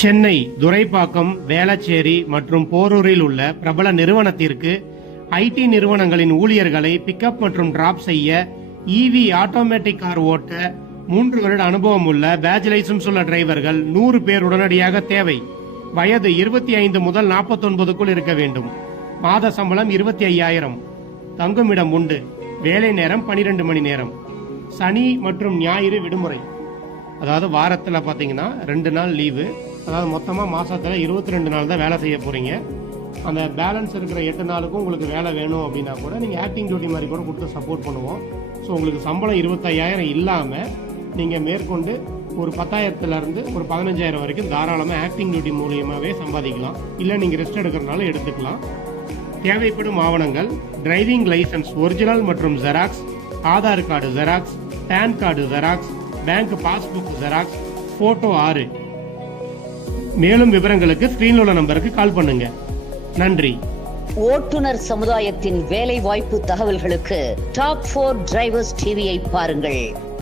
சென்னை துரைப்பாக்கம், வேளச்சேரி மற்றும் போரூரில் உள்ள பிரபல நிறுவனத்திற்கு ஐடி நிறுவனங்களின் ஊழியர்களை பிக்கப் மற்றும் டிராப் செய்ய இவி ஆட்டோமேட்டிக் கார் ஓட்ட 3 வருட அனுபவம் உள்ள பேட்ச் லைசன்ஸ் உள்ள டிரைவர்கள் 100 பேர் உடனடியாக தேவை. வயது 25 முதல் 49க்குள் இருக்க வேண்டும். மாத சம்பளம் 25,000. தங்குமிடம் உண்டு. வேலை நேரம் 12 மணி நேரம். சனி மற்றும் ஞாயிறு விடுமுறை. அதாவது வாரத்தில் பார்த்தீங்கன்னா 2 நாள் லீவு. அதாவது மொத்தமாக மாசத்துல 22 நாள் தான் வேலை செய்ய போறீங்க. அந்த பேலன்ஸ் இருக்கிற 8 நாளுக்கும் உங்களுக்கு வேலை வேணும் அப்படின்னா கூட நீங்கள் ஆக்டிங் டியூட்டி மாதிரி கூட கொடுத்து சப்போர்ட் பண்ணுவோம். ஸோ உங்களுக்கு சம்பளம் 25,000 இல்லாமல் நீங்கள் மேற்கொண்டு ஒரு 10,000லேருந்து ஒரு 15,000 வரைக்கும் தாராளமாக ஆக்டிங் டியூட்டி மூலியமாகவே சம்பாதிக்கலாம். இல்லை நீங்கள் ரெஸ்ட் எடுக்கிறனால எடுத்துக்கலாம். தேவைப்படும் ஆவணங்கள்: டிரைவிங் லைசன்ஸ் ஒரிஜினல் மற்றும் xerox, Aadhaar card xerox, PAN card xerox, bank passbook xerox, photo 6. மேலும் விவரங்களுக்கு ஸ்கிரீன்ல உள்ள நம்பருக்கு கால் பண்ணுங்க. நன்றி. ஓட்டுநர் சமுதாயத்தின் வேலை வாய்ப்பு தகவல்களுக்கு டாப் 4 டிரைவர்ஸ் டிவியை பாருங்கள்.